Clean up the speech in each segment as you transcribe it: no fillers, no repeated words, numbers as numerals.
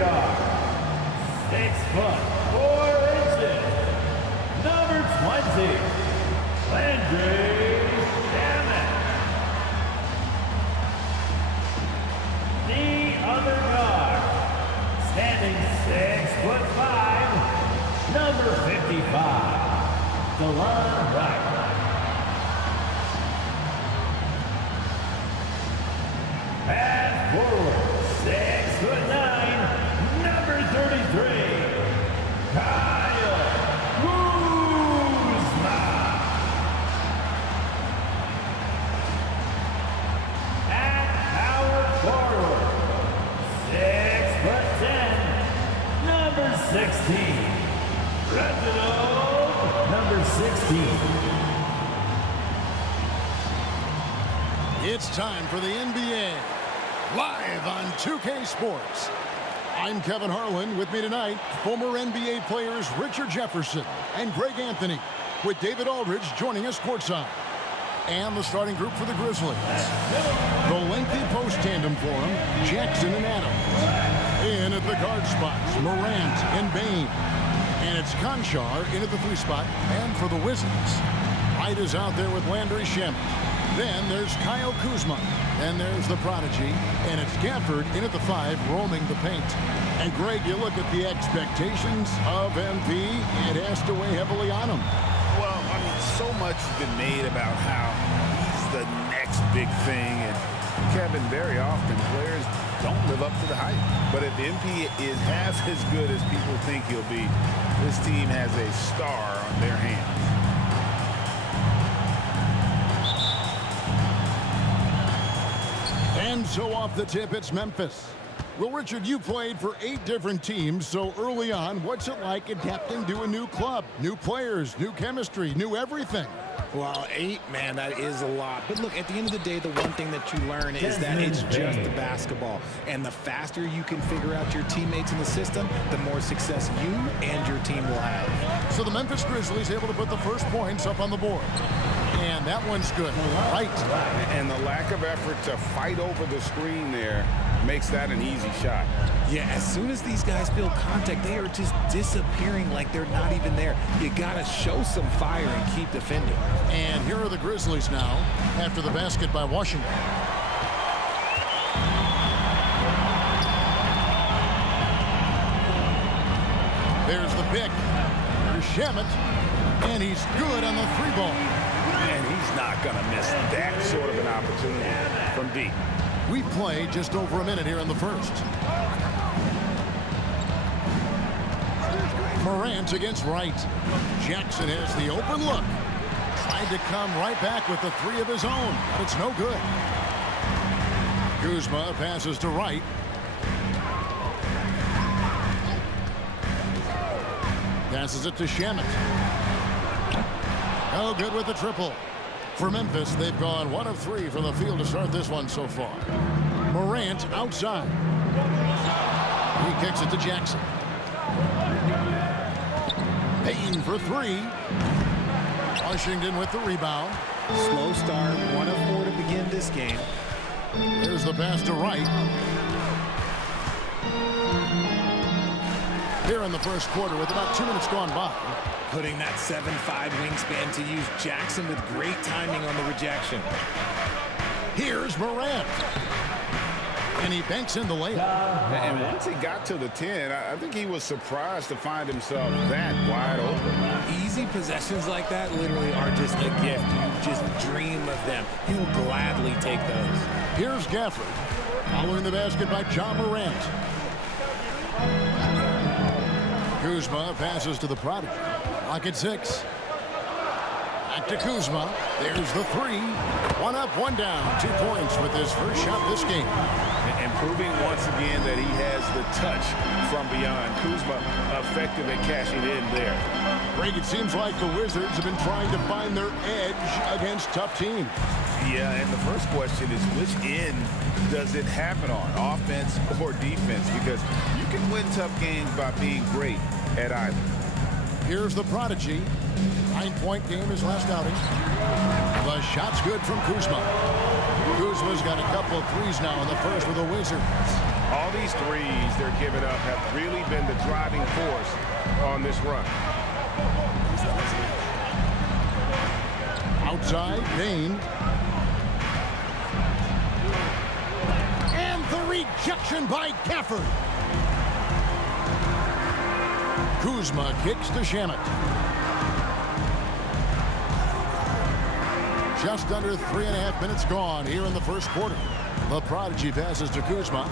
guard, 6'4", number 20, Landry. The other guard, standing 6'5", number 55, Regg. And forward, 6'9", number 33, Kyle Kuzma. At power forward, 6'10", number 16, Reginald, number 16. It's time for the NBA, live on 2K Sports. I'm Kevin Harlan. With me tonight, former NBA players Richard Jefferson and Greg Anthony, with David Aldridge joining us courtside. And the starting group for the Grizzlies. The lengthy post tandem for them, Jackson and Adams. In at the guard spots, Morant and Bane. And it's Conchar in at the 3 spot. And for the Wizards, Wright is out there with Landry Shamet. Then there's Kyle Kuzma. Then there's the prodigy. And it's Gafford in at the 5, roaming the paint. And Greg, you look at the expectations of MP, it has to weigh heavily on him. Well, I mean, so much has been made about how he's the next big thing. And Kevin, very often players don't live up to the hype. But if MP is half as good as people think he'll be, this team has a star on their hands. And so off the tip, it's Memphis. Well, Richard, you played for 8 different teams, so early on, what's it like adapting to a new club? New players, new chemistry, new everything. Well, 8, man, that is a lot. But look, at the end of the day, the one thing that you learn is that it's just the basketball. And the faster you can figure out your teammates in the system, the more success you and your team will have. So the Memphis Grizzlies able to put the first points up on the board. And that one's good. Right. And the lack of effort to fight over the screen there makes that an easy shot. Yeah, as soon as these guys feel contact, they are just disappearing like they're not even there. You got to show some fire and keep defending. And here are the Grizzlies now after the basket by Washington. There's the pick. Here's Shamet. And he's good on the 3-ball. And he's not going to miss that sort of an opportunity from deep. We play just over a minute here in the first. Morant against Wright. Jackson has the open look. Tried to come right back with the 3 of his own, but it's no good. Kuzma passes to Wright. Passes it to Shamet. No good with the triple. For Memphis, they've gone 1 of 3 from the field to start this one so far. Morant outside. He kicks it to Jackson. Payne for 3. Washington with the rebound. Slow start, 1 of 4 to begin this game. There's the pass to Wright. Here in the first quarter with about 2 minutes gone by. Putting that 7'5" wingspan to use. Jackson with great timing on the rejection. Here's Morant. And he banks in the layup. And once he got to the 10, I think he was surprised to find himself that wide open. Easy possessions like that literally are just a gift. You just dream of them. He'll gladly take those. Here's Gafford. Following the basket by John Morant. Kuzma passes to the prodigy. Lock at 6. Back to Kuzma. There's the 3. 1 up, 1 down. 2 points with his first shot this game. And proving once again that he has the touch from beyond. Kuzma effective at cashing in there. Greg, it seems like the Wizards have been trying to find their edge against tough teams. Yeah, and the first question is which end does it happen on, offense or defense? Because you can win tough games by being great at either. Here's the prodigy. 9-point game his last outing. The shot's good from Kuzma. Kuzma's got a couple of threes now in the first for the Wizards. All these threes they're giving up have really been the driving force on this run. Outside, Bain. And the rejection by Gafford. Kuzma kicks to Shamet. Just under 3.5 minutes gone here in the first quarter. The Prodigy passes to Kuzma.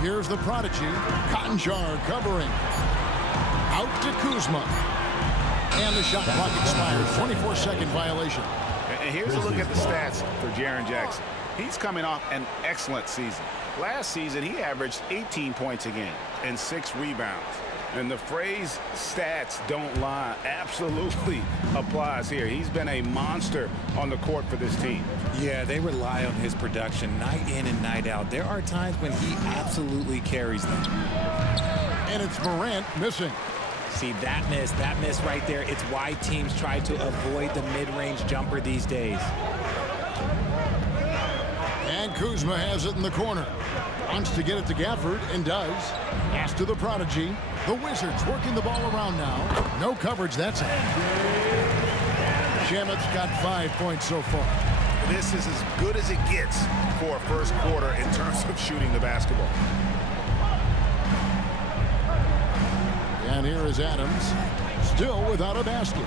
Here's the Prodigy. Conjar covering. Out to Kuzma. And the shot clock expires. 24-second violation. And here's a look at the stats for Jaren Jackson. He's coming off an excellent season. Last season, he averaged 18 points a game and 6 rebounds. And the phrase stats don't lie absolutely applies here. He's been a monster on the court for this team. Yeah, they rely on his production night in and night out. There are times when he absolutely carries them. And it's Morant missing. See, that miss right there, it's why teams try to avoid the mid-range jumper these days. And Kuzma has it in the corner. Wants to get it to Gafford, and does. Pass to the Prodigy. The Wizards working the ball around now. No coverage, that's it. Shamet's got 5 points so far. This is as good as it gets for a first quarter in terms of shooting the basketball. And here is Adams, still without a basket.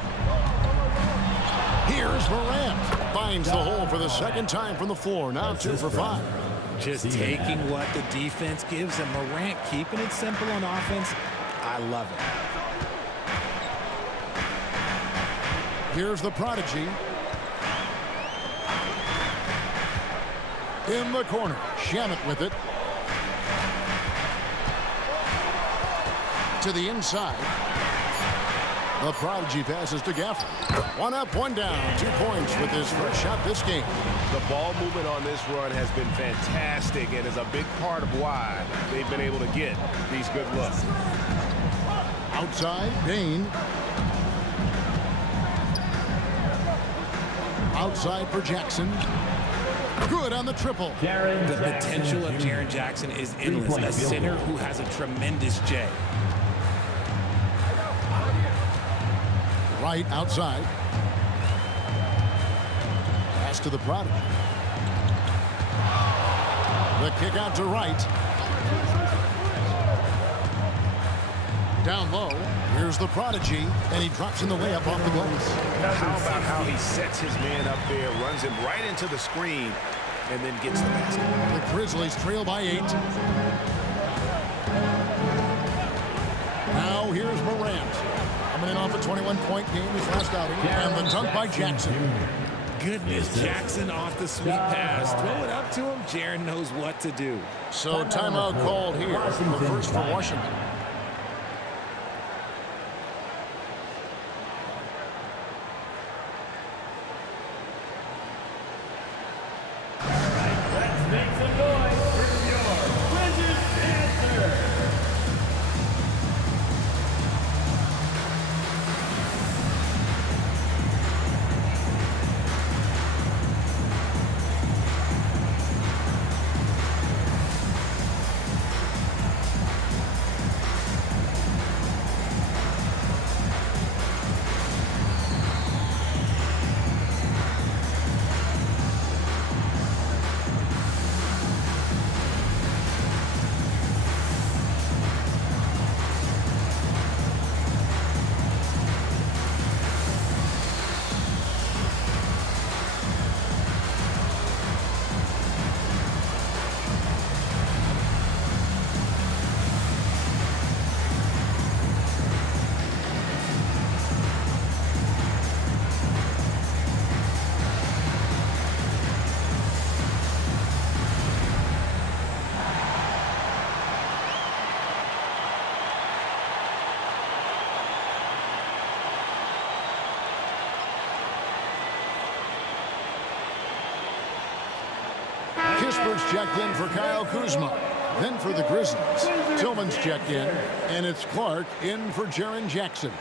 Here's Morant. Finds the hole for the second time from the floor. Now 2 for 5. Just taking what the defense gives him. Morant keeping it simple on offense. I love it. Here's the Prodigy. In the corner. Shamet with it. To the inside. The Prodigy passes to Gafford. 1 up, 1 down. 2 points with his first shot this game. The ball movement on this run has been fantastic and is a big part of why they've been able to get these good looks. Outside, Bain. Outside for Jackson. Good on the triple. The potential of Jaren Jackson is endless. A center who has a tremendous J. Right outside. Pass to the Prodigy. The kick out to right. Down low. Here's the Prodigy. And he drops in the layup off the glass. Now how about how he sets his man up there, runs him right into the screen, and then gets the basket. The Grizzlies trail by 8. Now here's Morant. Coming in off a 21-point game his last outing. And the dunk by Jackson. Goodness, Jackson off the sweet pass. Throw it up to him. Jaren knows what to do. So timeout called here. The first for Washington. Let's make some noise for your Wizards Panther. Kisper's checked in for Kyle Kuzma. Then for the Grizzlies, Tillman's checked in. And it's Clark in for Jaren Jackson.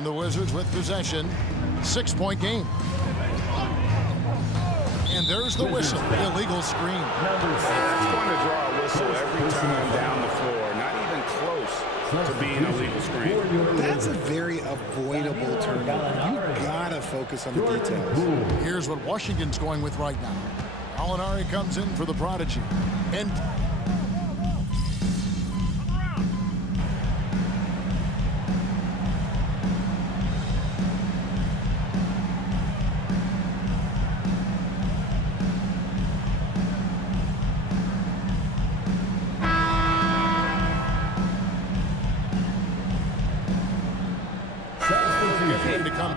And the Wizards with possession. 6-point game. And there's the whistle. Illegal screen. That's going to draw a whistle every time down the floor. Not even close to being a legal screen. That's a very avoidable turnover. You gotta focus on the details. Here's what Washington's going with right now. Gallinari comes in for the Prodigy. And to come.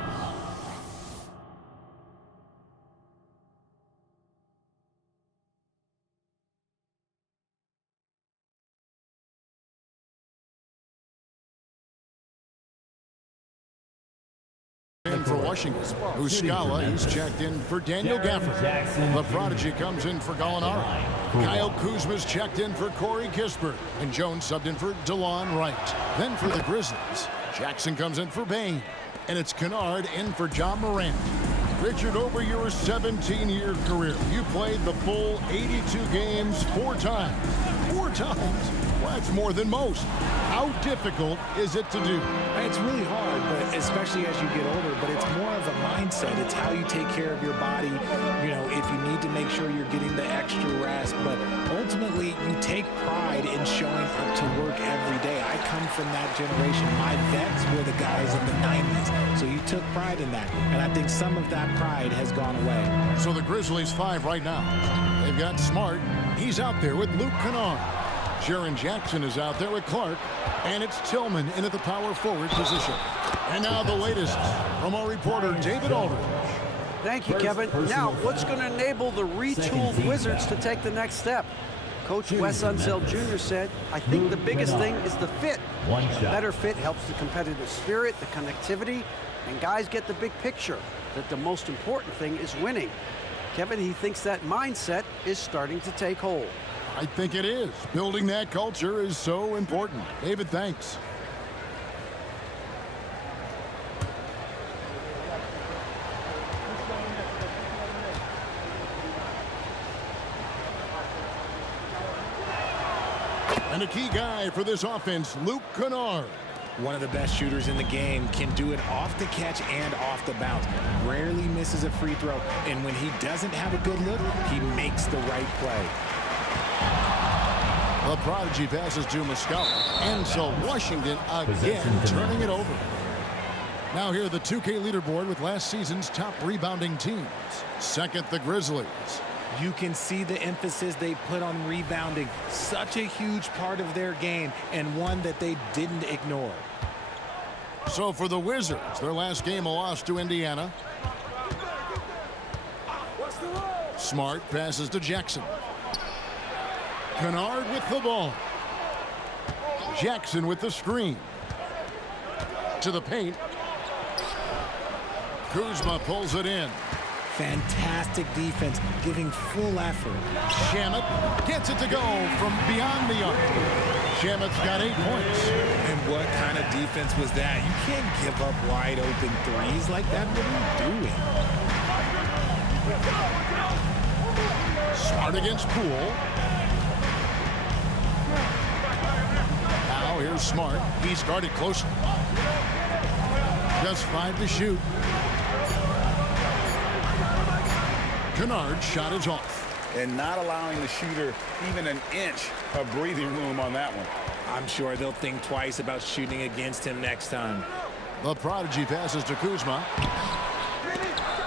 In for Washington. Muscala, he's checked in for Daniel Gafford. The Prodigy comes in for Gallinari. Kyle Kuzma's checked in for Corey Kispert. And Jones subbed in for DeLon Wright. Then for the Grizzlies, Jackson comes in for Bain. And it's Kennard in for John Morant. Richard, over your 17-year career, you played the full 82 games 4 times. 4 times? Well, that's more than most. How difficult is it to do? It's really hard, but especially as you get older, but it's more of a mindset. It's how you take care of your body. You know, if you need to make sure you're getting the extra rest, but ultimately you take pride in showing up to work every day. I come from that generation. My vets were the guys in the 90s, so you took pride in that, and I think some of that pride has gone away. So the Grizzlies 5 right now. They've got Smart. He's out there with Luke Kennard. Jaren Jackson is out there with Clark. And it's Tillman into the power forward position. And now the latest from our reporter, David Aldridge. Thank you, Kevin. Now, what's going to enable the retooled Wizards to take the next step? Coach Wes Unseld Jr. said, I think the biggest thing is the fit. Better fit helps the competitive spirit, the connectivity, and guys get the big picture that the most important thing is winning. Kevin, he thinks that mindset is starting to take hold. I think it is. Building that culture is so important. David, thanks. And a key guy for this offense, Luke Kennard. One of the best shooters in the game, can do it off the catch and off the bounce. Rarely misses a free throw, and when he doesn't have a good look, he makes the right play. The Prodigy passes to Muscala. And so Washington again turning it over. Now here the 2K leaderboard with last season's top rebounding teams. Second, the Grizzlies. You can see the emphasis they put on rebounding. Such a huge part of their game, and one that they didn't ignore. So for the Wizards, their last game a loss to Indiana. Smart passes to Jackson. Kennard with the ball. Jackson with the screen. To the paint. Kuzma pulls it in. Fantastic defense, giving full effort. Shamet gets it to go from beyond the arc. Shamet's got 8 points. And what kind of defense was that? You can't give up wide open threes like that. What are you doing? Smart against Poole. Now here's Smart. He started close. Just 5 to shoot. Kennard's shot is off. And not allowing the shooter even an inch of breathing room on that one. I'm sure they'll think twice about shooting against him next time. The Prodigy passes to Kuzma.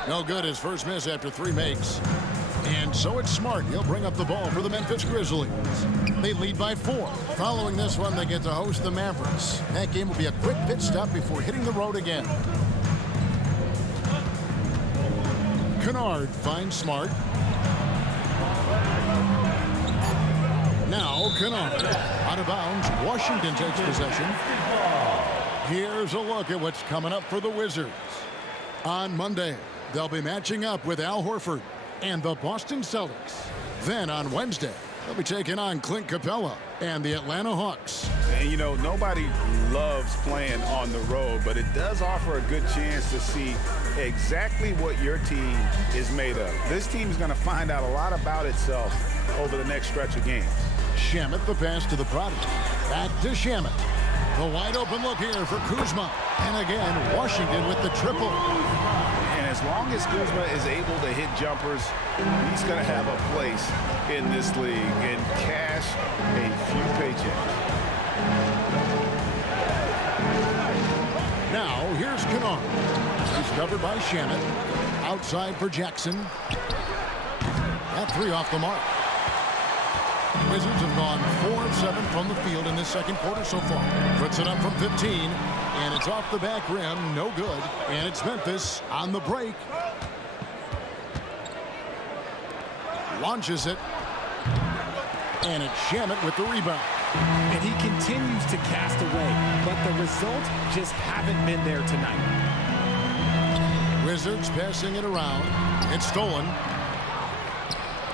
No good, his first miss after 3 makes. And so it's Smart. He'll bring up the ball for the Memphis Grizzlies. They lead by 4. Following this one, they get to host the Mavericks. That game will be a quick pit stop before hitting the road again. Kennard finds Smart. Now Kennard. Out of bounds. Washington takes possession. Here's a look at what's coming up for the Wizards. On Monday, they'll be matching up with Al Horford and the Boston Celtics. Then on Wednesday, they'll be taking on Clint Capella and the Atlanta Hawks. And, you know, nobody loves playing on the road, but it does offer a good chance to see exactly what your team is made of. This team is going to find out a lot about itself over the next stretch of games. Shamet, the pass to the product. Back to Shamet. The wide open look here for Kuzma. And again, Washington with the triple. And as long as Kuzma is able to hit jumpers, he's going to have a place in this league and cash a few paychecks. Now, here's Kennard. He's covered by Shamet. Outside for Jackson. That three off the mark. Wizards have gone 4 of 7 from the field in this second quarter so far. Puts it up from 15, and it's off the back rim. No good. And it's Memphis on the break. Launches it. And it's Shamet with the rebound. And he continues to cast away, but the results just haven't been there tonight. Wizards passing it around. It's stolen.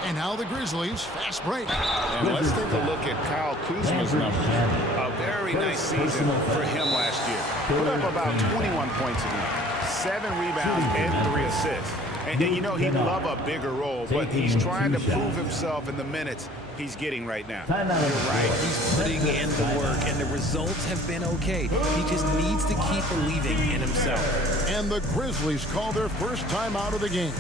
And now the Grizzlies, fast break. And let's take a look at Kyle Kuzma's numbers. A very nice season for him last year. Put up about 21 points a game, 7 rebounds, and 3 assists. And you know, he'd love a bigger role, but he's trying to prove himself in the minutes he's getting right now. You're right. He's putting in the work, and the results have been okay. He just needs to keep believing in himself. And the Grizzlies call their first time out of the game.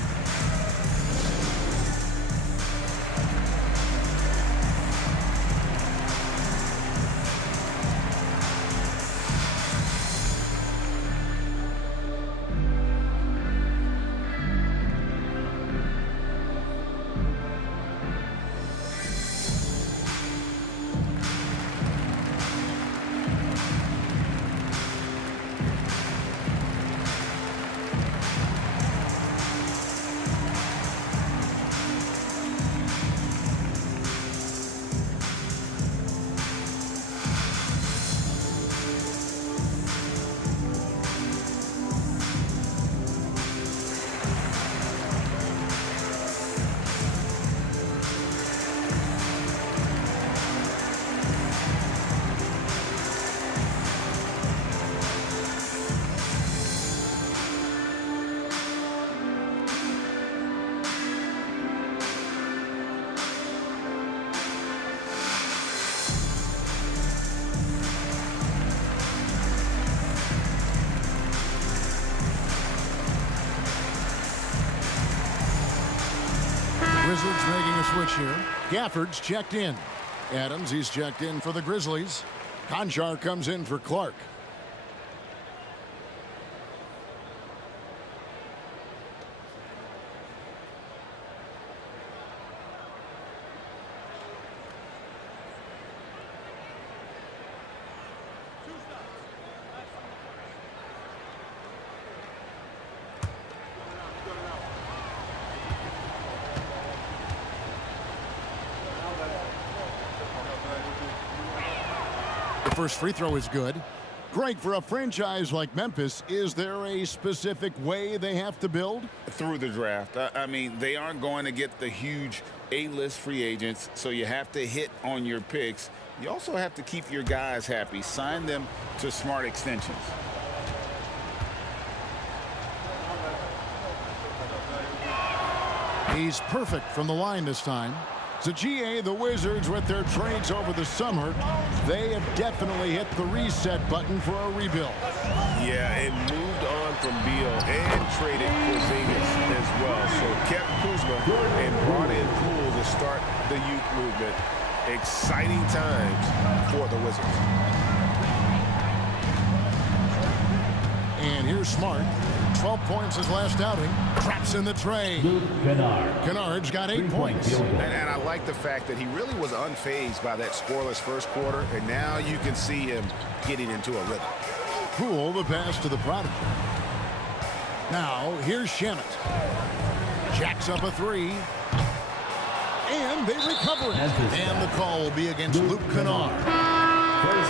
Wizards making a switch here. Gafford's checked in. Adams, he's checked in for the Grizzlies. Conchar comes in for Clark. First free throw is good. Greg, for a franchise like Memphis, is there a specific way they have to build? Through the draft. I mean, they aren't going to get the huge A-list free agents, so you have to hit on your picks. You also have to keep your guys happy. Sign them to smart extensions. He's perfect from the line this time. So GA, the Wizards, with their trades over the summer, they have definitely hit the reset button for a rebuild. Yeah, it moved on from Beal and traded Porzingis as well. So kept Kuzma and brought in Poole to start the youth movement. Exciting times for the Wizards. And here's Smart. 12 points his last outing. Traps in the tray. Kennard's got 8 points. And I like the fact that he really was unfazed by that scoreless first quarter, and now you can see him getting into a rhythm. Poole, the pass to the product. Now, here's Shamet. Jacks up a three. And they recover it. And the call will be against Luke Kennard.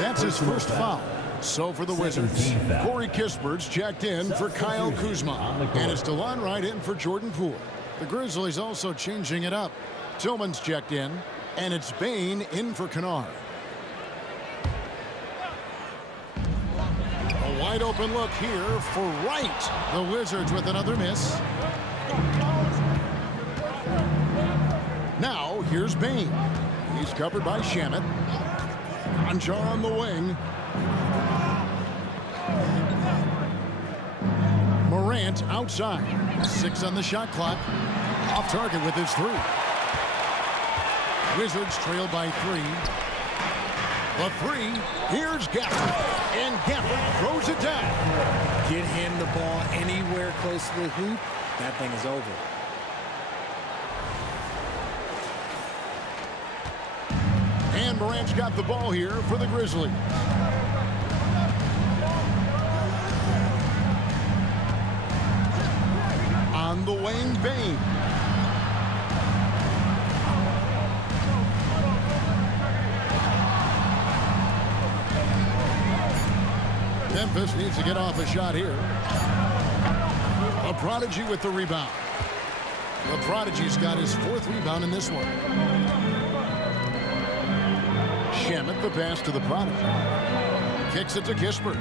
That's his first foul. So for the Wizards, Corey Kispert's checked in for Kyle Kuzma. And it's DeLon Wright in for Jordan Poole. The Grizzlies also changing it up. Tillman's checked in. And it's Bane in for Kennard. Wide open look here for Wright. The Wizards with another miss. Now here's Bain. He's covered by Shamet. Anjar on the wing. Morant outside. 6 on the shot clock. Off target with his 3. Wizards trail by 3. The 3. Here's Gafford. And Gafford throws it down. Get him the ball anywhere close to the hoop. That thing is over. And Morant's got the ball here for the Grizzlies. On the wing, Bain. Memphis needs to get off a shot here. A Prodigy with the rebound. The Prodigy's got his 4th rebound in this one. Shamet the pass to the Prodigy. Kicks it to Kispert.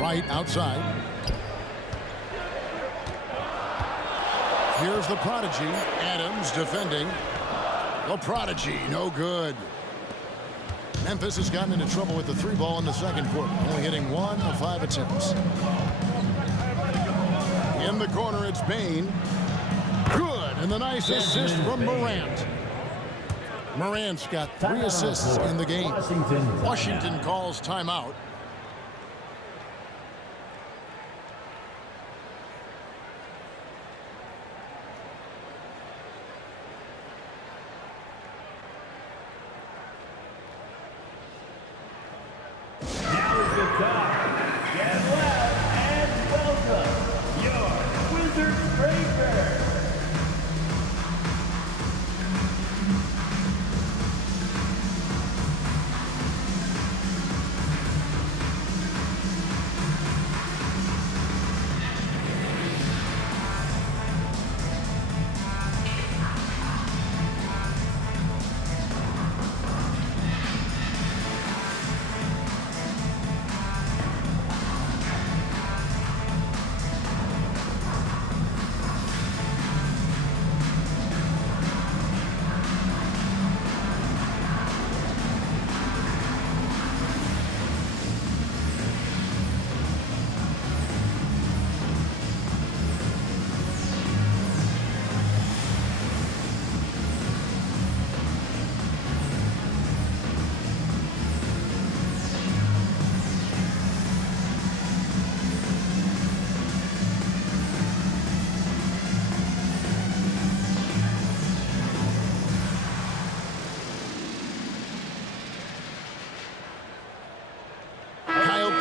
Right outside. Here's the Prodigy. Adams defending. The Prodigy, no good. Memphis has gotten into trouble with the 3 ball in the second quarter, only hitting 1 of 5 attempts. In the corner, it's Bain. Good, and the nice assist from Morant. Morant's got 3 assists in the game. Washington calls timeout. Now is the time. Get loud and welcome your Wizards Breaker.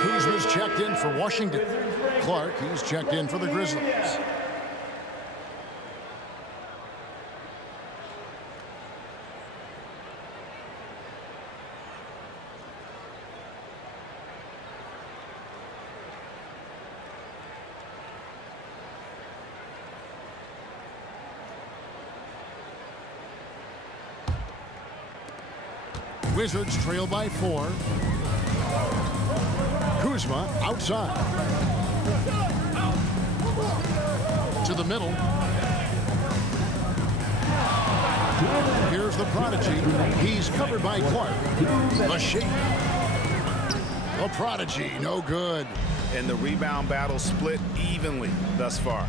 Kuzma's checked in for Washington. Clark, he's checked in for the Grizzlies. Wizards trail by 4. Kuzma outside. To the middle. Here's the Prodigy. He's covered by Clark. The shape. The Prodigy, no good. And the rebound battle split evenly thus far.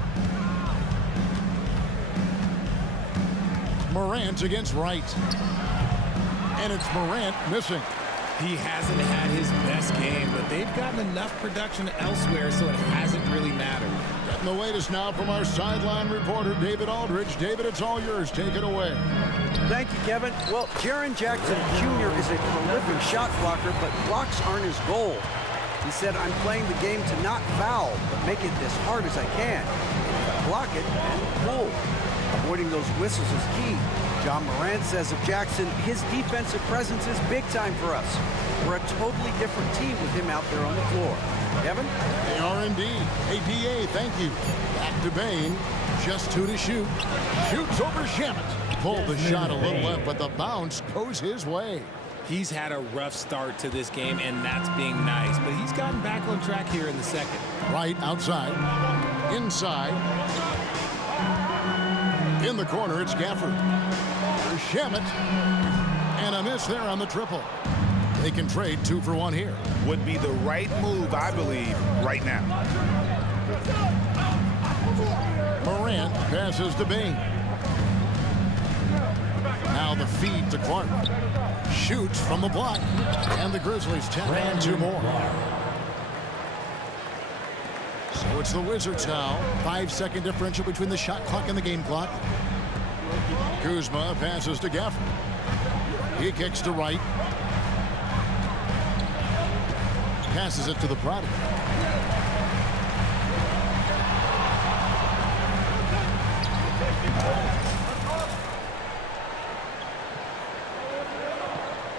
Morant against Wright. And it's Morant missing. He hasn't had his best game, but they've gotten enough production elsewhere, so it hasn't really mattered. Getting the latest now from our sideline reporter, David Aldridge. David, it's all yours. Take it away. Thank you, Kevin. Well, Jaren Jackson Jr. is a prolific shot blocker, but blocks aren't his goal. He said, I'm playing the game to not foul, but make it as hard as I can. If I block it, then pull. Avoiding those whistles is key. John Morant says of Jackson, his defensive presence is big time for us. We're a totally different team with him out there on the floor. Kevin? They are indeed. APA, thank you. Back to Bain. Just 2 to shoot. Shoots over Shamet. Pulled the shot a little left, but the bounce goes his way. He's had a rough start to this game, and that's being nice. But he's gotten back on track here in the second. Right outside. Inside. In the corner, it's Gafford. Shamet. And a miss there on the triple. They can trade 2 for 1 here. Would be the right move, I believe, right now. Morant passes to Bain. Now the feed to Clark. Shoots from the block. And the Grizzlies tap on 2 more. So it's the Wizards now. 5-second differential between the shot clock and the game clock. Kuzma passes to Gafford. He kicks to right. Passes it to the product.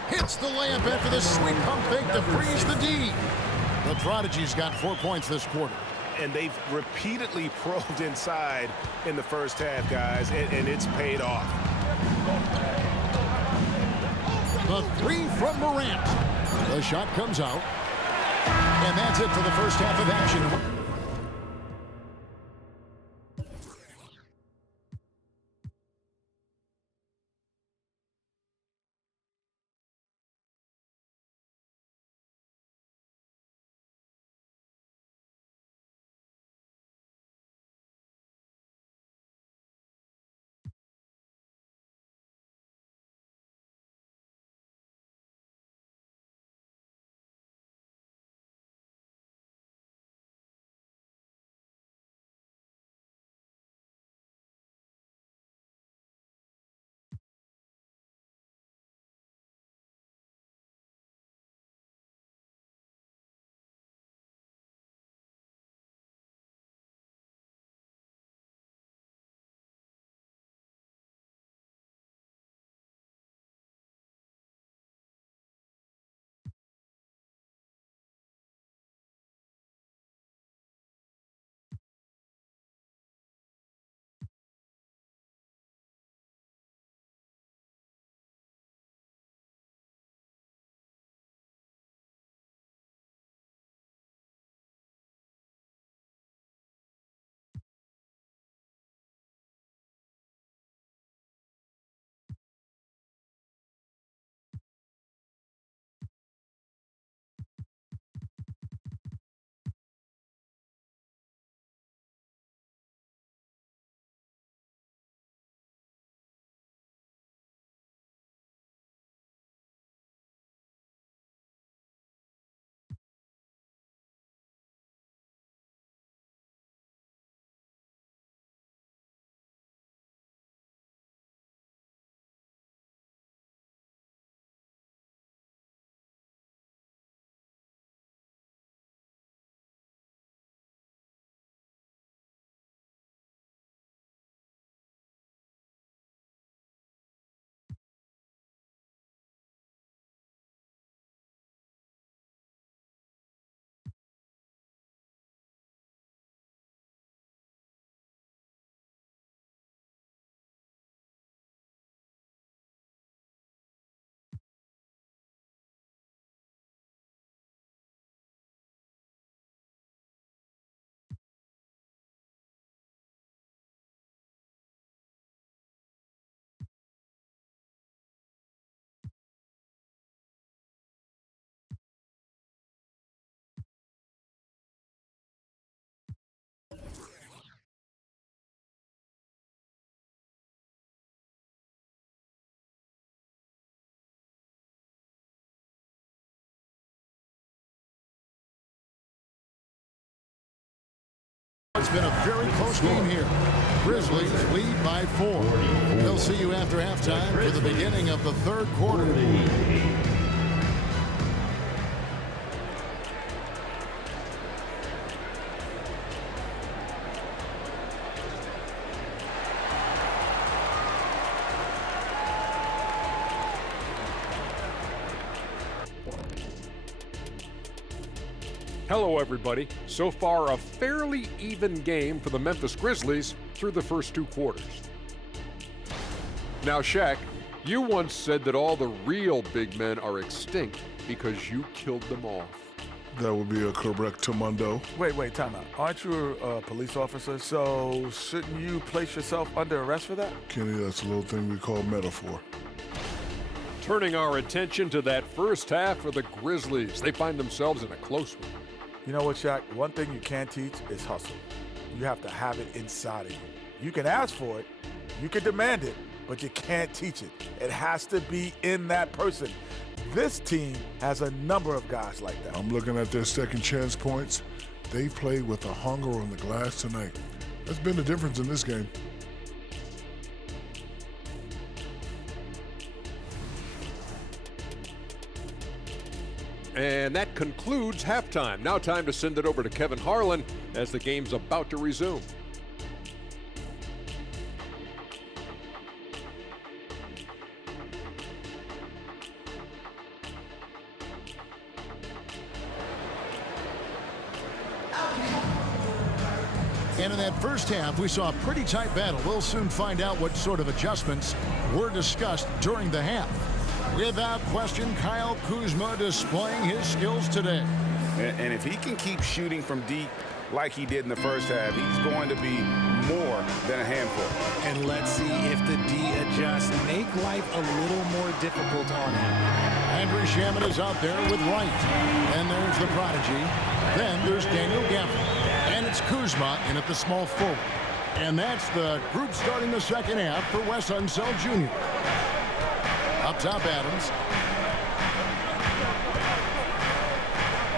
Hits the layup after the sweet pump fake to freeze the D. The Prodigy's got 4 points this quarter. And they've repeatedly probed inside in the first half, guys, and it's paid off. The 3 from Morant. The shot comes out. And that's it for the first half of action. It's been a very close game here. Grizzlies lead by 4. We'll see you after halftime for the beginning of the third quarter. Hello, everybody. So far, a fairly even game for the Memphis Grizzlies through the first 2 quarters. Now, Shaq, You once said that all the real big men are extinct because you killed them off. That would be a correctamundo. Wait, time out. Aren't you a police officer? So shouldn't you place yourself under arrest for that? Kenny, that's a little thing we call metaphor. Turning our attention to that first half for the Grizzlies. They find themselves in a close one. You know what, Shaq? One thing you can't teach is hustle. You have to have it inside of you. You can ask for it, you can demand it, but you can't teach it. It has to be in that person. This team has a number of guys like that. I'm looking at their second chance points. They played with a hunger on the glass tonight. That's been the difference in this game. And that concludes halftime. Now time to send it over to Kevin Harlan as the game's about to resume. And in that first half, we saw a pretty tight battle. We'll soon find out what sort of adjustments were discussed during the half. Without question, Kyle Kuzma displaying his skills today. And if he can keep shooting from deep like he did in the first half, he's going to be more than a handful. And let's see if the D adjusts, make life a little more difficult on him. Andrew Shaman is out there with Wright. And there's the prodigy. Then there's Daniel Gafford. And it's Kuzma in at the small forward. And that's the group starting the second half for Wes Unseld Jr. Up top, Adams.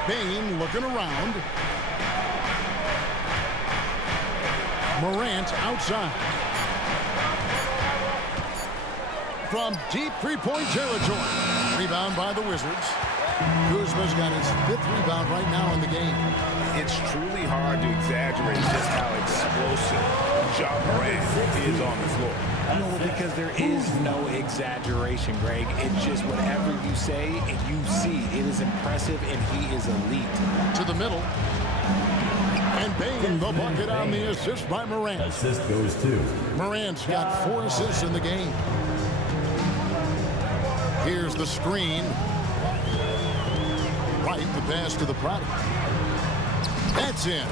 Bain looking around. Morant outside. From deep three-point territory. Rebound by the Wizards. Kuzma's got his 5th rebound right now in the game. It's truly hard to exaggerate just how explosive Ja Morant is on the floor. No, because there is no exaggeration, Greg. It's just whatever you say and you see. It is impressive, and he is elite. To the middle. And Bain, the bucket on the assist by Morant. Assist goes to Morant's got 4 assists in the game. Here's the screen. Right, the pass to the product. That's in.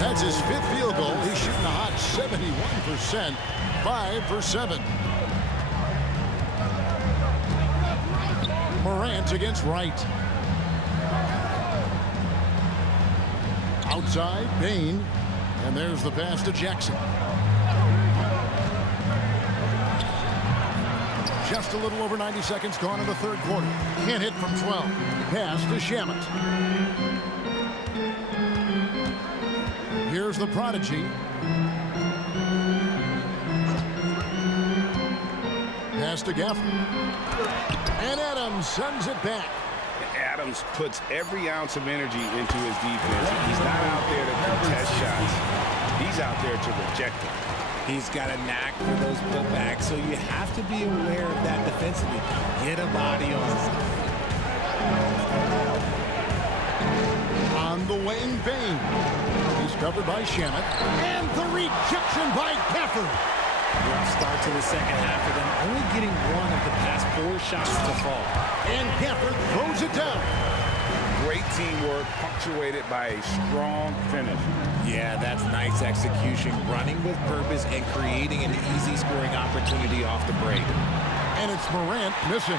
That's his 5th field goal. He's shooting a hot 71%. 5 for 7. Morant against Wright. Outside, Bain. And there's the pass to Jackson. Just a little over 90 seconds gone in the third quarter. Can't hit from 12. Pass to Shamet. Here's the prodigy. Pass to Gafford. And Adams sends it back. Adams puts every ounce of energy into his defense. He's not out there to contest shots. He's out there to reject them. He's got a knack for those putbacks, so you have to be aware of that defensively. Get a body on the wing, Bain. He's covered by Shamet. And the rejection by Gafford. Rough start to the second half of them, only getting one of the past 4 shots to fall. And Gafford throws it down. Great teamwork, punctuated by a strong finish. Yeah, that's nice execution, running with purpose and creating an easy scoring opportunity off the break. And it's Morant missing.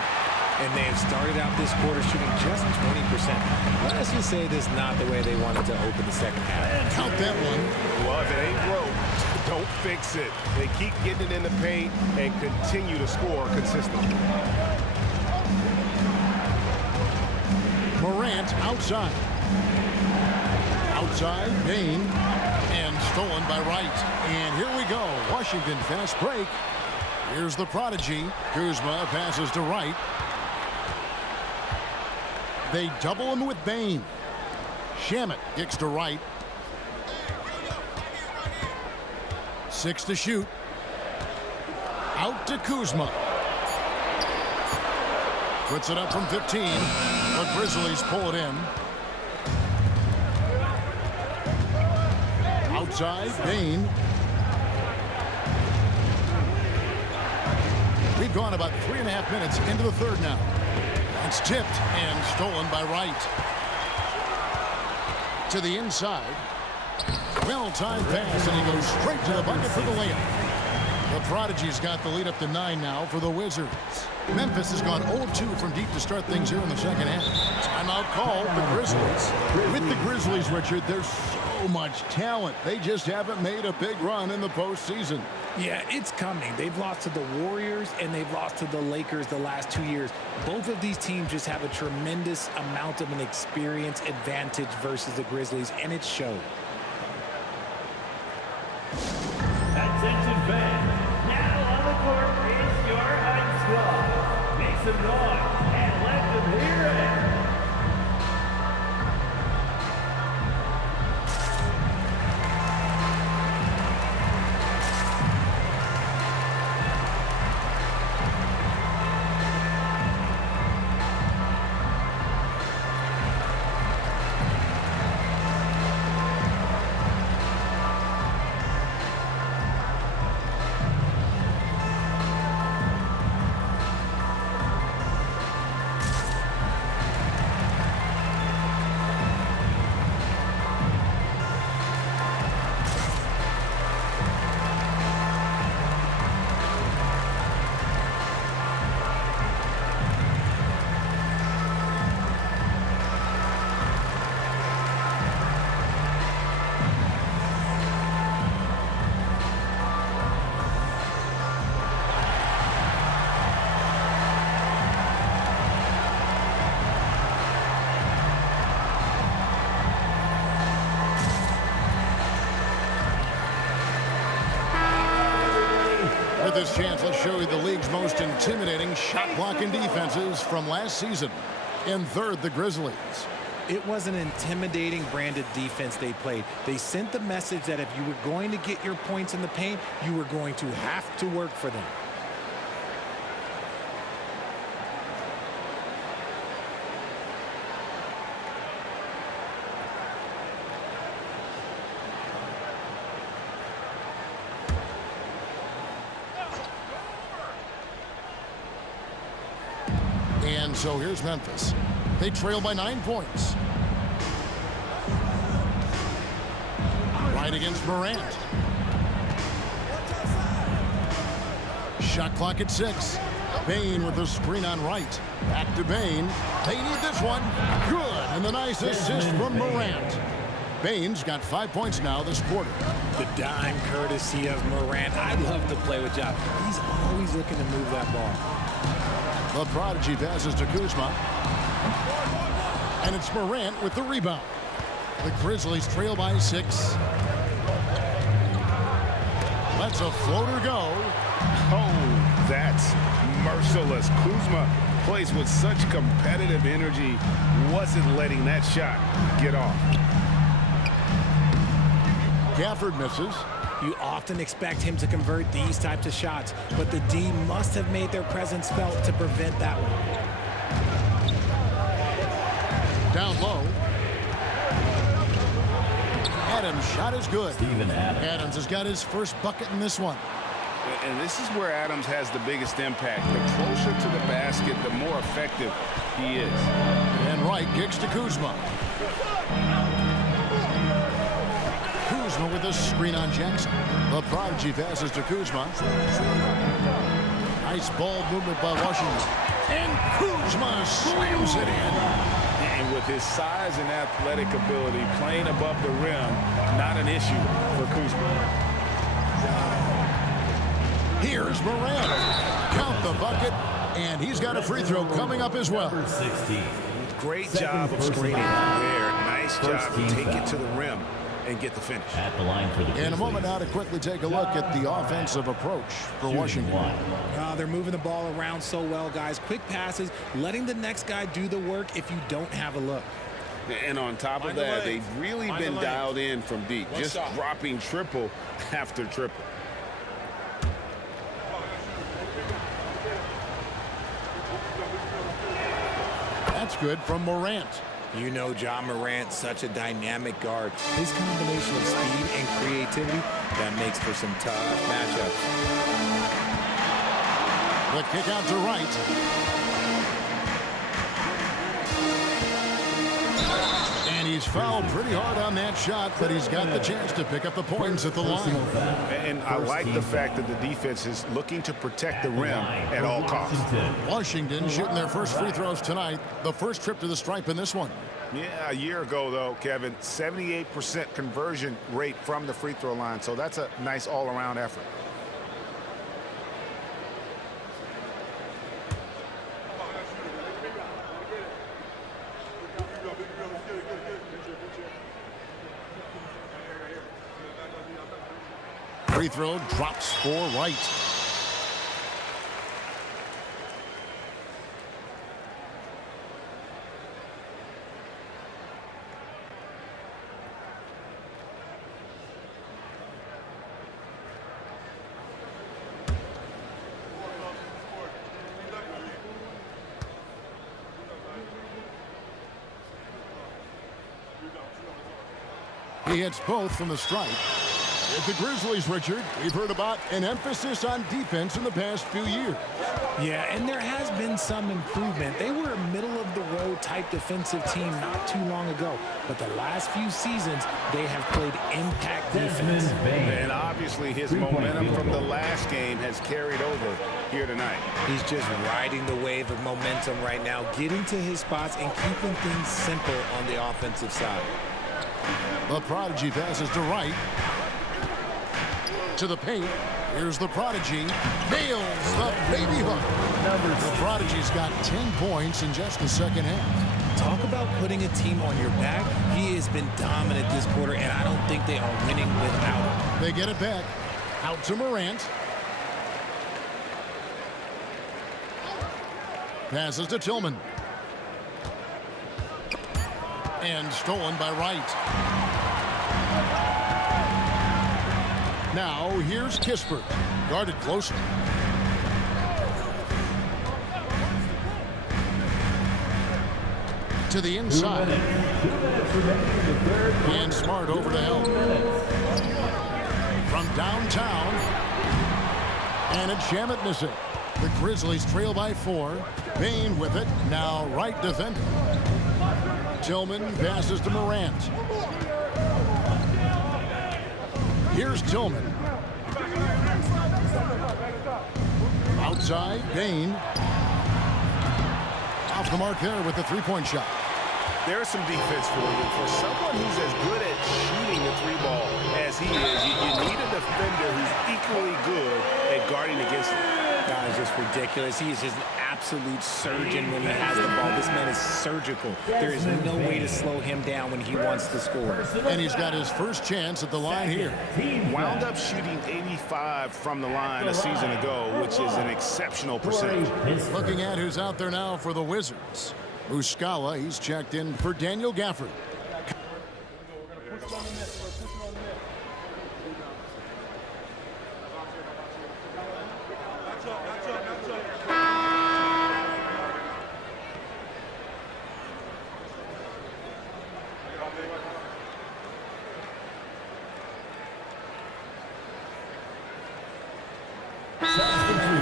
And they have started out this quarter shooting just 20%. Let's just say this is not the way they wanted to open the second half. Count that one. Well, if it ain't broke, don't fix it. They keep getting it in the paint and continue to score consistently. Morant outside. Outside, Bain. And stolen by Wright. And here we go. Washington fast break. Here's the prodigy. Kuzma passes to Wright. They double him with Bain. Shamet kicks to Wright. 6 to shoot. Out to Kuzma. Puts it up from 15. The Grizzlies pull it in. Outside, Bain. We've gone about 3.5 minutes into the third now. It's tipped and stolen by Wright. To the inside. Well-timed pass, and he goes straight to the bucket for the layup. The Prodigy's got the lead up to 9 now for the Wizards. Memphis has gone 0-2 from deep to start things here in the second half. Timeout called the Grizzlies. With the Grizzlies, Richard, there's so much talent. They just haven't made a big run in the postseason. Yeah, it's coming. They've lost to the Warriors and they've lost to the Lakers the last 2 years. Both of these teams just have a tremendous amount of an experience advantage versus the Grizzlies, and it showed. Attention fans, now on the court is your hype squad. Make some noise and let them hear it. With this chance, let's show you the league's most intimidating shot-blocking defenses from last season. In third, the Grizzlies. It was an intimidating branded defense they played. They sent the message that if you were going to get your points in the paint, you were going to have to work for them. And so here's Memphis. They trail by 9 points. Right against Morant. Shot clock at 6. Bane with the screen on Wright. Back to Bane. They need this one. Good. And the nice assist from Morant. Bane's got 5 points now this quarter. The dime courtesy of Morant. I'd love to play with Job. He's always looking to move that ball. The Prodigy passes to Kuzma. And it's Morant with the rebound. The Grizzlies trail by 6. Lets a floater go. Oh, that's merciless. Kuzma plays with such competitive energy. Wasn't letting that shot get off. Gafford misses. You often expect him to convert these types of shots, but the D must have made their presence felt to prevent that one. Down low. Adams' shot is good. Adams has got his first bucket in this one. And this is where Adams has the biggest impact. The closer to the basket, the more effective he is. And Wright kicks to Kuzma. Kuzma with a screen on Jackson. The Prodigy passes to Kuzma. Nice ball movement by Washington. And Kuzma slams it in. And with his size and athletic ability, playing above the rim, not an issue for Kuzma. Here's Morant. Count the bucket, and he's got a free throw coming up as well. Great job of screening there. Nice job to take it to the rim and get the finish. At the line for the In a moment now to quickly take a look at the offensive approach for Washington. They're moving the ball around so well, guys. Quick passes, letting the next guy do the work if you don't have a look. And on top of that, they've really been dialed in from deep, just dropping triple after triple. That's good from Morant. You know John Morant, such a dynamic guard. His combination of speed and creativity, that makes for some tough matchups. The kick out to right. And he's fouled pretty hard on that shot, but he's got the chance to pick up the points at the line. And I like the fact that the defense is looking to protect the rim at all costs. Washington shooting their first free throws tonight. The first trip to the stripe in this one. Yeah, a year ago, though, Kevin, 78% conversion rate from the free throw line. So that's a nice all-around effort. Free throw drops for Wright. He hits both from the stripe. With the Grizzlies, Richard, we've heard about an emphasis on defense in the past few years. Yeah, and there has been some improvement. They were a middle-of-the-road type defensive team not too long ago, but the last few seasons, they have played impact defense. And obviously his momentum from the last game has carried over here tonight. He's just riding the wave of momentum right now, getting to his spots and keeping things simple on the offensive side. The Prodigy passes to Wright. To the paint. Here's the Prodigy. Nails the baby hook. The Prodigy's got 10 points in just the second half. Talk about putting a team on your back. He has been dominant this quarter, and I don't think they are winning without him. They get it back. Out to Morant. Passes to Tillman. And stolen by Wright. Now, here's Kispert, guarded closely. To the inside. And Smart over to help. From downtown. And it's Shamet missing. The Grizzlies trail by 4. Bain with it. Now Wright defending. Tillman passes to Morant. Here's Tillman. Outside, Bain. Off the mark there with the three-point shot. There's some defense for you. For someone who's as good at shooting the three ball as he is, you need a defender who's equally good at guarding against him. That is just ridiculous. He is just an absolute surgeon when he has the ball. This man is surgical. There is no way to slow him down when he wants to score. And he's got his first chance at the line here. Wound up shooting 85 from the line a season ago, which is an exceptional percentage. Looking at who's out there now for the Wizards. Muscala, he's checked in for Daniel Gafford.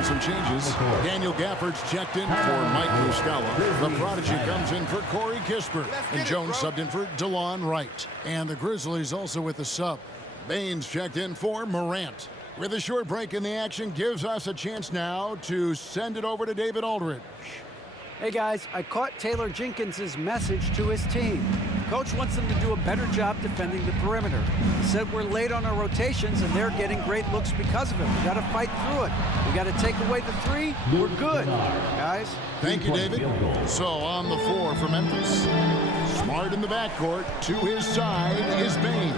Some changes. Daniel Gafford's checked in for Mike Muscala. The Prodigy comes in for Corey Kispert. And Jones subbed in for DeLon Wright. And the Grizzlies also with the sub. Baines checked in for Morant. With a short break in the action, gives us a chance now to send it over to David Aldridge. Hey guys, I caught Taylor Jenkins' message to his team. Coach wants them to do a better job defending the perimeter. He said we're late on our rotations and they're getting great looks because of it. We got to fight through it. We got to take away the three. We're good, guys. Thank you, David. So on the floor for Memphis. Smart in the backcourt. To his side is Bain.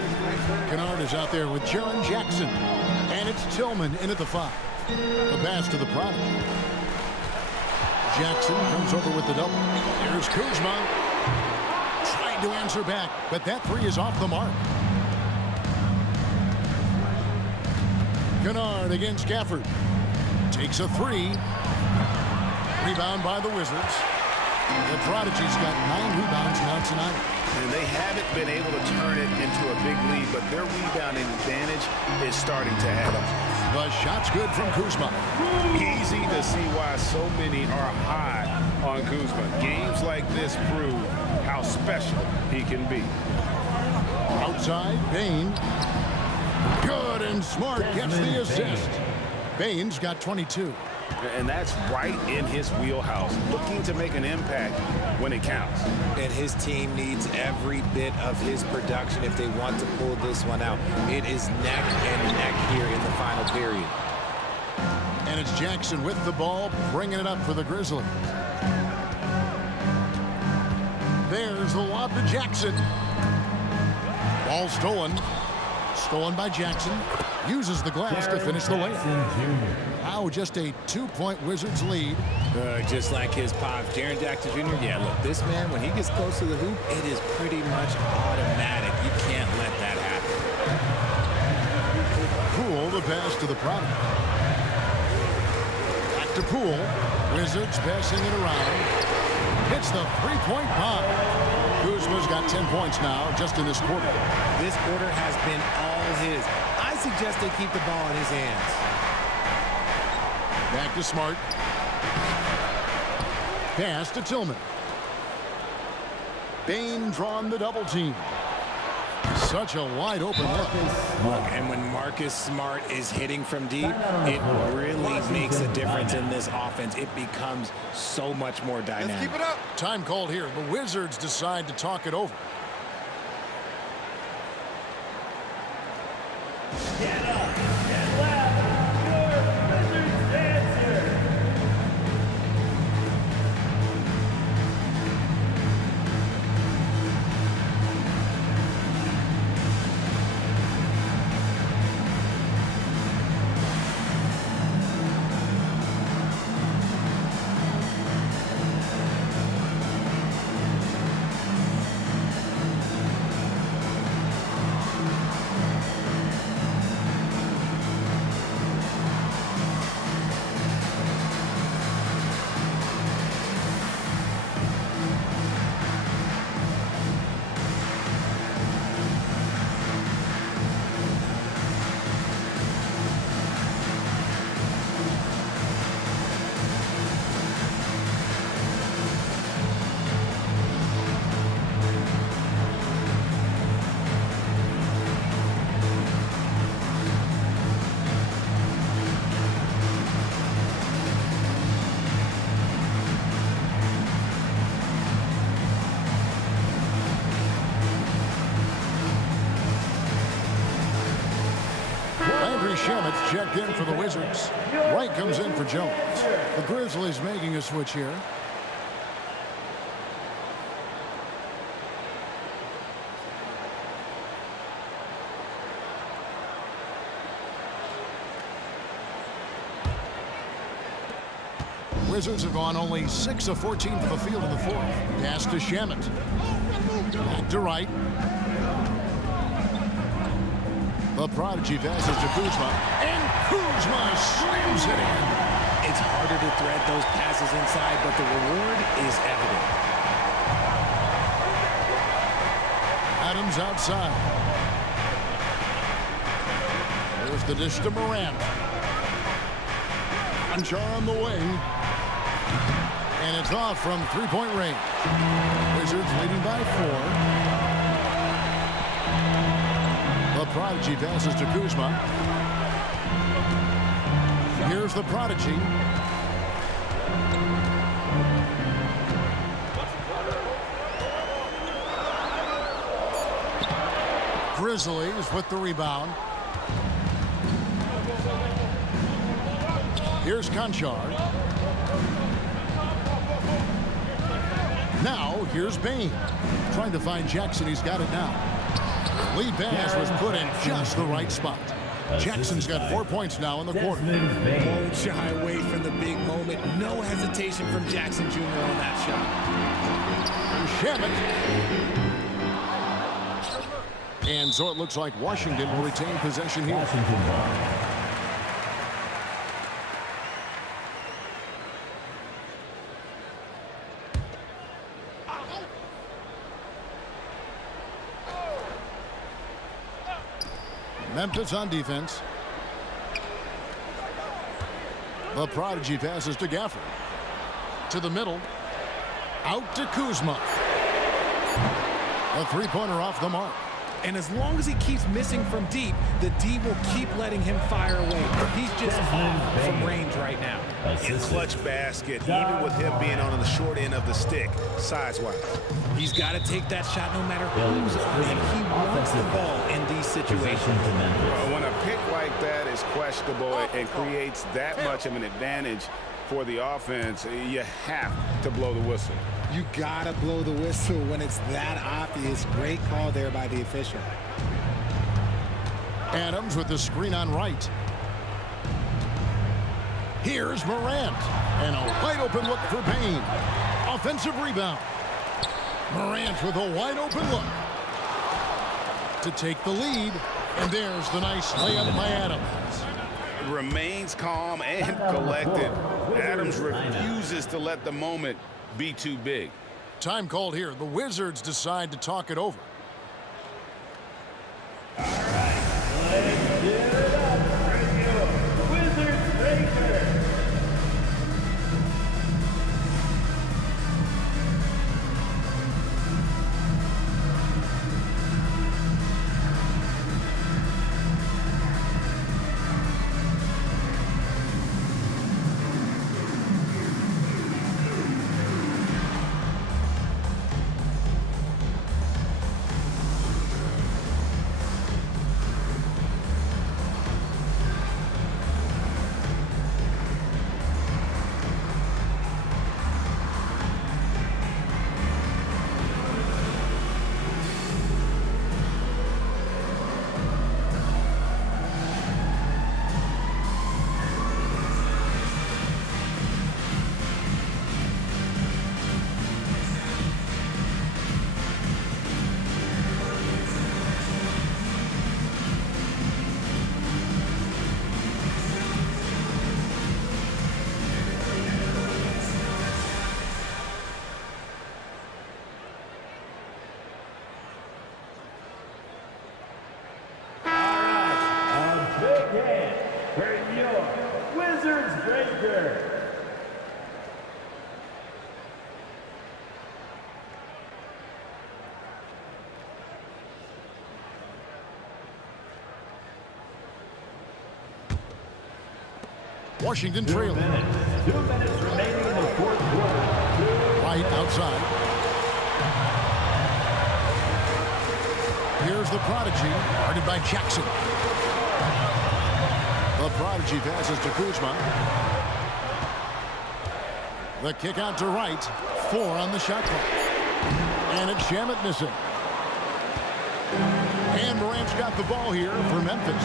Kennard is out there with Jaren Jackson. And it's Tillman in at the 5. The pass to the Prodigy. Jackson comes over with the double. Here's Kuzma. Trying to answer back, but that three is off the mark. Kennard against Gafford. Takes a 3. Rebound by the Wizards. The Prodigy's got 9 rebounds now tonight. And they haven't been able to turn it into a big lead, but their rebounding advantage is starting to add up. The shot's good from Kuzma. Easy to see why so many are high on Kuzma. Games like this prove how special he can be. Outside, Bain. Good, and Smart gets the assist. Bain's got 22. And that's right in his wheelhouse, looking to make an impact when it counts. And his team needs every bit of his production if they want to pull this one out. It is neck and neck here in the final period. And it's Jackson with the ball, bringing it up for the Grizzlies. There's the lob to Jackson. Ball stolen. Stolen by Jackson. Uses the glass to finish the layup. Now just a 2-point Wizards lead. Just like his pops, Jaren Jackson Jr. Yeah, look, this man, when he gets close to the hoop, it is pretty much automatic. You can't let that happen. Poole the pass to the product. Back to Poole. Wizards passing it around. Hits the three-point bomb. Kuzma's got 10 points now just in this quarter. This quarter has been all his. I suggest they keep the ball in his hands. Back to Smart. Pass to Tillman. Bain drawn the double team. Such a wide open look. And when Marcus Smart is hitting from deep, it really makes a difference in this offense. It becomes so much more dynamic. Let's keep it up. Time called here. The Wizards decide to talk it over. Get up, get left, your Wizards answer. Shamit's checked in for the Wizards. Wright comes in for Jones. The Grizzlies making a switch here. Wizards have gone only 6 of 14 from the field in the fourth. Pass to Shamit. Back to Wright. The prodigy passes to Kuzma, and Kuzma slams it in. It's harder to thread those passes inside, but the reward is evident. Adams outside. There's the dish to Morant. Conchar on the wing. And it's off from three-point range. Wizards leading by 4. The prodigy passes to Kuzma. Here's the prodigy. Grizzlies with the rebound. Here's Conchar. Now here's Bain. Trying to find Jackson. He's got it now. Lead pass was put in just the right spot. Jackson's got 4 points now in the quarter. Won't shy away from the big moment. No hesitation from Jackson Jr. on that shot. Shamit. And so it looks like Washington will retain possession here. Memphis on defense. The prodigy passes to Gafford. To the middle. Out to Kuzma. A three-pointer off the mark. And as long as he keeps missing from deep, the D will keep letting him fire away. He's just off from range right now. A clutch basket, even with him being on the short end of the stick, size-wise. He's got to take that shot no matter who's on him. He wants the ball in these situations. When a pick like that is questionable and creates that much of an advantage for the offense, you have to blow the whistle. You got to blow the whistle when it's that obvious. Great call there by the official. Adams with the screen on right. Here's Morant. And a wide open look for Payne. Offensive rebound. Morant with a wide open look to take the lead. And there's the nice layup by Adams. Remains calm and collected. Adams refuses to let the moment be too big. Time called here. The Wizards decide to talk it over. All right, let's give it up for your Wizards Breaker. For your Wizards Breaker. Washington trailing. 2 minutes remaining in the fourth quarter. Right outside. Here's the prodigy, guarded by Jackson. The prodigy passes to Kuzma. The kick out to right. 4 on the shot clock. And it's Shamet missing. And Morant's got the ball here for Memphis.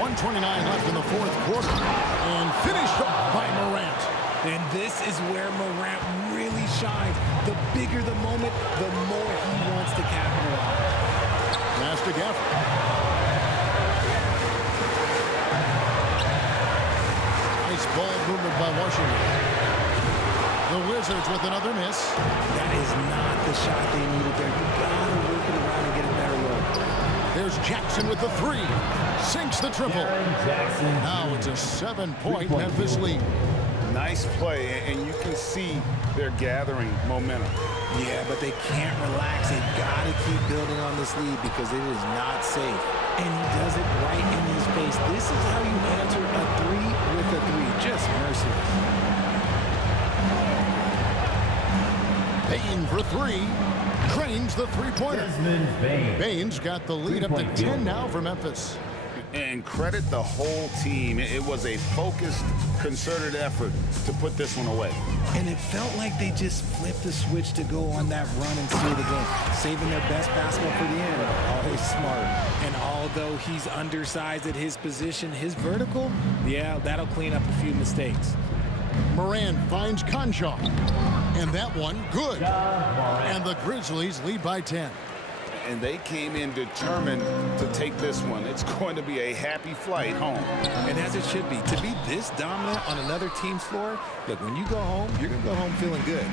1:29 left in the fourth quarter. And finished off by Morant. And this is where Morant really shines. The bigger the moment, the more he wants to capitalize. Pass to Gafford. Nice ball movement by Washington. The Wizards with another miss. That is not the shot they needed there. You gotta work it around and get a better look. There's Jackson with the 3. Sinks the triple. Now it's a 7-point Memphis lead. Nice play, and you can see they're gathering momentum. Yeah, but they can't relax. They've got to keep building on this lead because it is not safe. And he does it right in his face. This is how you answer a 3 with a 3. Just merciless. Payne for 3. Drains the three-pointer. Baines got the lead up to 10 now for Memphis. And credit the whole team. It was a focused, concerted effort to put this one away. And it felt like they just flipped the switch to go on that run and seal the game, saving their best basketball for the end. Always smart. And although he's undersized at his position, his vertical, yeah, that'll clean up a few mistakes. Moran finds Conchal. And that one, good. And the Grizzlies lead by 10. And they came in determined to take this one. It's going to be a happy flight home. And as it should be. To be this dominant on another team's floor, look, when you go home, you're going to go home feeling good.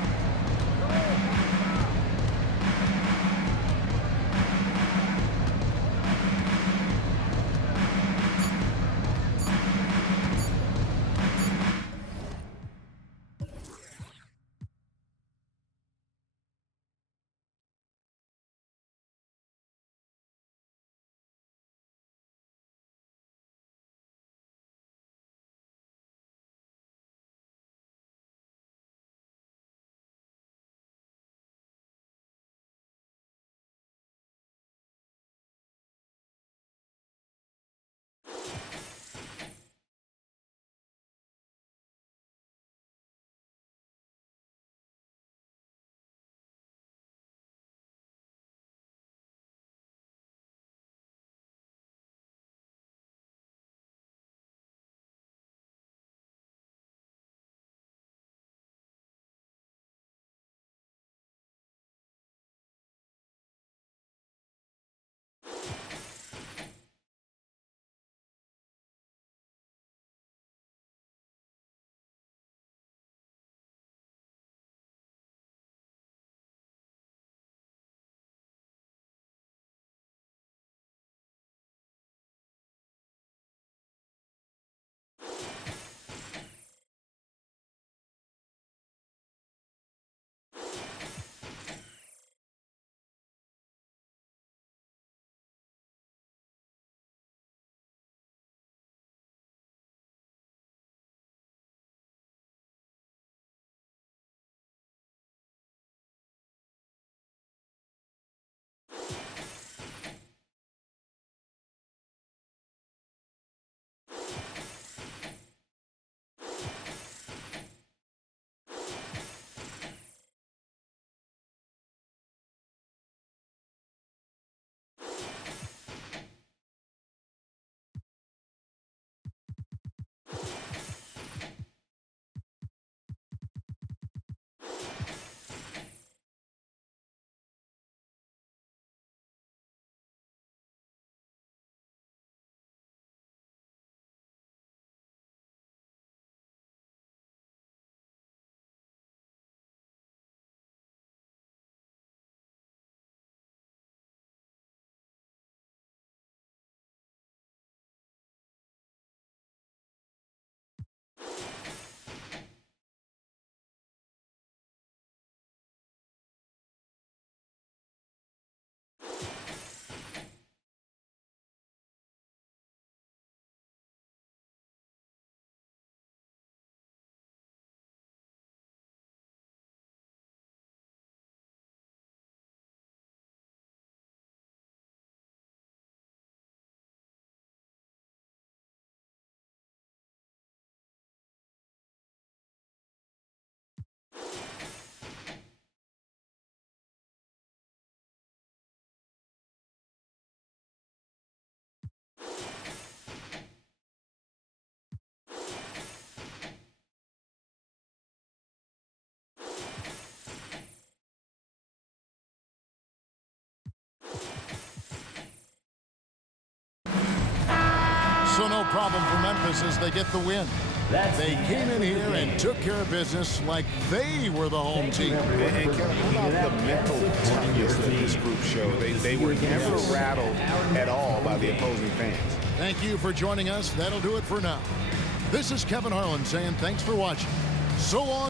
So no problem for Memphis as they get the win. They came in here and took care of business like they were the home team. And Kevin, how about the mental toughness that this group showed? They were never rattled at all by the opposing fans. Thank you for joining us. That'll do it for now. This is Kevin Harlan saying thanks for watching. So long.